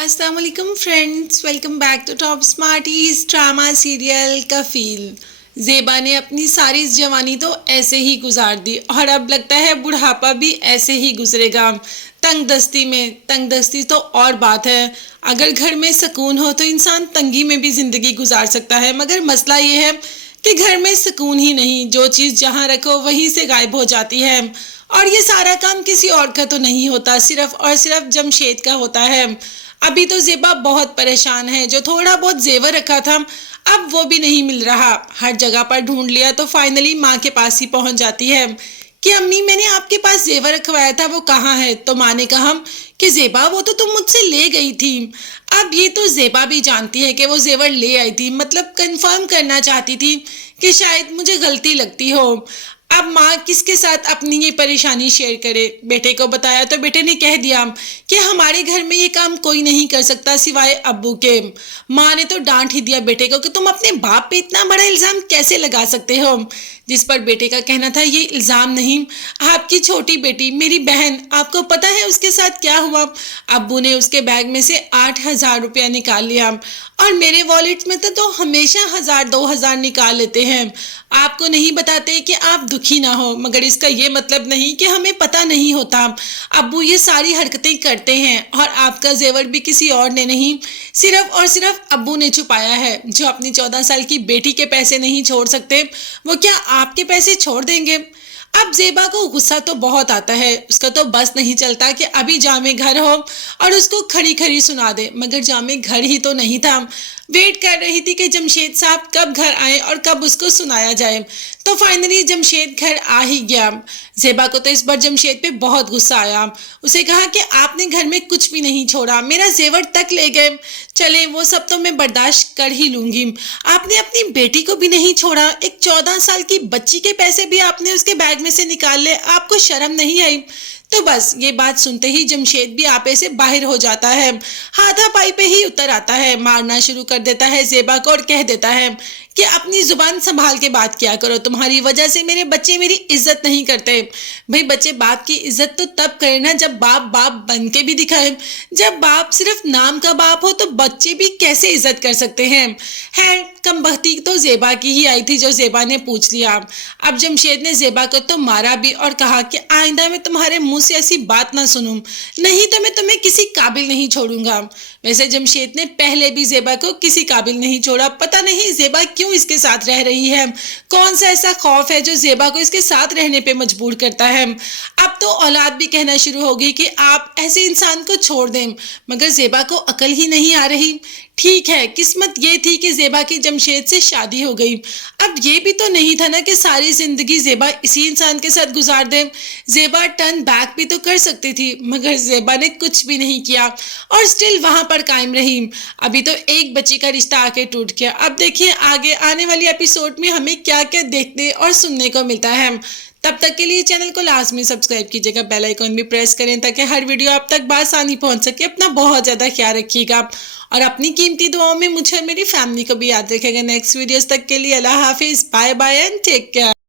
अस्सलाम वालेकुम friends, welcome back to Top Smarties drama serial Kafeel. Zeba ने अपनी सारी जवानी तो ऐसे ही गुजार दी और अब लगता है बुढ़ापा भी ऐसे ही गुजरेगा। तंग दस्ती तो और बात है। अगर घर में सुकून हो तो इंसान तंगी में भी ज़िंदगी गुजार सकता है, मगर मसला ये है कि घर में सुकून ही नहीं, जो चीज़ जहाँ रखो वहीं से गायब हो जाती है। और ये सारा काम किसी और का तो नहीं होता, सिर्फ और सिर्फ जमशेद का होता है। अभी तो ज़ेबा बहुत परेशान है। जो थोड़ा बहुत जेवर रखा था अब वो भी नहीं मिल रहा। हर जगह पर ढूंढ लिया तो फाइनली माँ के पास ही पहुंच जाती है कि अम्मी, मैंने आपके पास जेवर रखवाया था, वो कहाँ है? तो माँ ने कहा कि ज़ेबा, वो तो तुम मुझसे ले गई थी। अब ये तो ज़ेबा भी जानती है कि वो जेवर ले आई थी, मतलब कंफर्म करना चाहती थी कि शायद मुझे गलती लगती हो। अब माँ किसके साथ अपनी ये परेशानी शेयर करे? बेटे को बताया तो बेटे ने कह दिया कि हमारे घर में ये काम कोई नहीं कर सकता सिवाय अब्बू के। माँ ने तो डांट ही दिया बेटे को कि तुम अपने बाप पे इतना बड़ा इल्ज़ाम कैसे लगा सकते हो? जिस पर बेटे का कहना था, ये इल्ज़ाम नहीं, आपकी छोटी बेटी मेरी बहन, आपको पता है उसके साथ क्या हुआ? अब्बू ने उसके बैग में से 8,000 रुपया निकाल लिया और मेरे वॉलेट में तो हमेशा 1,000-2,000 निकाल लेते हैं। आपको नहीं बताते कि आप दुखी ना हो, मगर इसका ये मतलब नहीं कि हमें पता नहीं होता। अब्बू ये सारी हरकतें करते हैं और आपका जेवर भी किसी और ने नहीं, सिर्फ और सिर्फ अब्बू ने छुपाया है। जो अपनी 14 साल की बेटी के पैसे नहीं छोड़ सकते, वो क्या आपके पैसे छोड़ देंगे? अब ज़ेबा को गुस्सा तो बहुत आता है। उसका तो बस नहीं चलता कि अभी जामे घर हो और उसको खड़ी खड़ी सुना दे, मगर जामे घर ही तो नहीं था। वेट कर रही थी कि जमशेद साहब कब घर आए और कब उसको सुनाया जाए। तो फाइनली जमशेद घर आ ही गया। ज़ेबा को तो इस बार जमशेद पे बहुत गुस्सा आया। उसे कहा कि आपने घर में कुछ भी नहीं छोड़ा, मेरा जेवर तक ले गए। चले वो सब तो मैं बर्दाश्त कर ही लूंगी, आपने अपनी बेटी को भी नहीं छोड़ा। एक 14 साल की बच्ची के पैसे भी आपने उसके बैग में से निकाल ले, आपको शर्म नहीं आई? तो बस ये बात सुनते ही जमशेद भी आपे से बाहर हो जाता है, हाथापाई पे ही उतर आता है, मारना शुरू कर देता है ज़ेबा को और कह देता है कि अपनी जुबान संभाल के बात किया करो, तुम्हारी वजह से मेरे बच्चे मेरी इज्जत नहीं करते। भाई, बच्चे बाप की इज्जत तो तब करे ना जब बाप बाप बन के भी दिखाए। जब बाप सिर्फ नाम का बाप हो तो बच्चे भी कैसे इज्जत कर सकते हैं? कम बख्ती तो ज़ेबा की ही आई थी जो ज़ेबा ने पूछ लिया। अब जमशेद ने ज़ेबा को तो मारा भी और कहा कि आइंदा मैं तुम्हारे मुंह से ऐसी बात ना सुनूं, नहीं तो मैं तुम्हें किसी काबिल नहीं छोड़ूंगा। वैसे जमशेद ने पहले भी ज़ेबा को किसी काबिल नहीं छोड़ा। पता नहीं ज़ेबा क्यों इसके साथ रह रही है, कौन सा ऐसा खौफ है जो ज़ेबा को इसके साथ रहने पे मजबूर करता है। अब तो औलाद भी कहना शुरू होगी कि आप ऐसे इंसान को छोड़ दें, मगर ज़ेबा को अकल ही नहीं आ रही। ठीक है, किस्मत ये थी कि ज़ेबा की जमशेद से शादी हो गई। अब ये भी तो नहीं था ना कि सारी जिंदगी ज़ेबा इसी इंसान के साथ गुजार दे। ज़ेबा टर्न बैक भी तो कर सकती थी, मगर ज़ेबा ने कुछ भी नहीं किया और स्टिल वहां पर कायम रही। अभी तो एक बच्ची का रिश्ता आके टूट गया। अब देखिए आगे आने वाली एपिसोड में हमें क्या क्या देखने और सुनने को मिलता है। तब तक के लिए चैनल को लाजमी सब्सक्राइब कीजिएगा, बेल आइकन भी प्रेस करें ताकि हर वीडियो आप तक बासानी पहुंच सके। अपना बहुत ज़्यादा ख्याल रखिएगा और अपनी कीमती दुआओं में मुझे और मेरी फैमिली को भी याद रखेगा। नेक्स्ट वीडियोस तक के लिए अल्लाह हाफिज़, bye bye and take care.